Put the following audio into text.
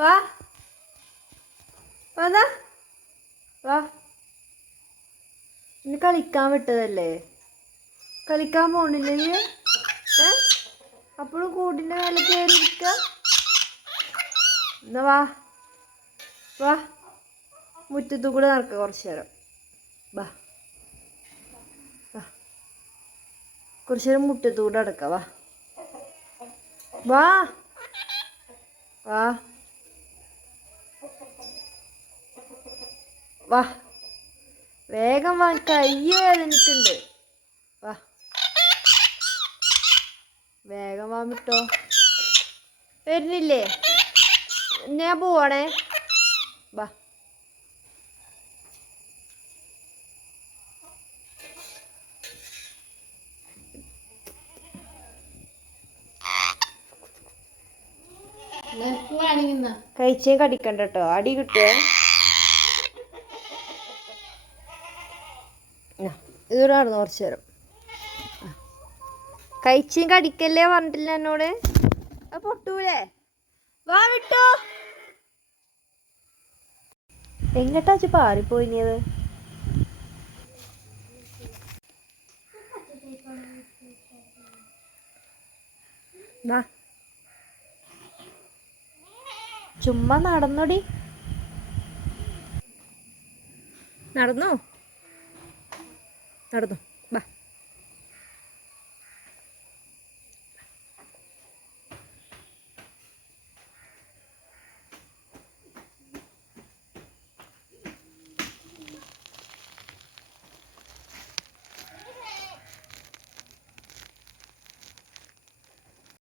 വാ വന്നാ വാ. ഇനി കളിക്കാൻ വിട്ടതല്ലേ, കളിക്കാൻ പോണില്ലേ നീ? അപ്പോഴും കൂടിൻ്റെ മേലെ കയറിയിരിക്ക. എന്നാ വാ വാ, മുറ്റത്തു കൂടെ നടക്ക കുറച്ചു നേരം. വാ വാ, കുറച്ചു നേരം മുറ്റത്തു കൂടെ നടക്ക. വാ വാ വാ വാ, വേഗം വാ, കൈ വേദനിക്കുന്നുണ്ട്. വാ വേഗം വാ, വിട്ടോ. വരുന്നില്ലേ? ഞാൻ പോവാണേ. വാ കഴിച്ചേ കടിക്കണ്ട കേട്ടോ, അടി കിട്ടുവേ. ഇതൂടെ നടന്നു കുറച്ചു നേരം. കഴിച്ചും കടിക്കല്ലേ പറഞ്ഞിട്ടില്ല എന്നോട്? പൊട്ടൂലേ? വാ വിട്ടോ. എങ്ങട്ടാ പാറിപ്പോയിനിയത്? ചുമ്മാ നടന്നോടി, നടന്നോ നടന്നു.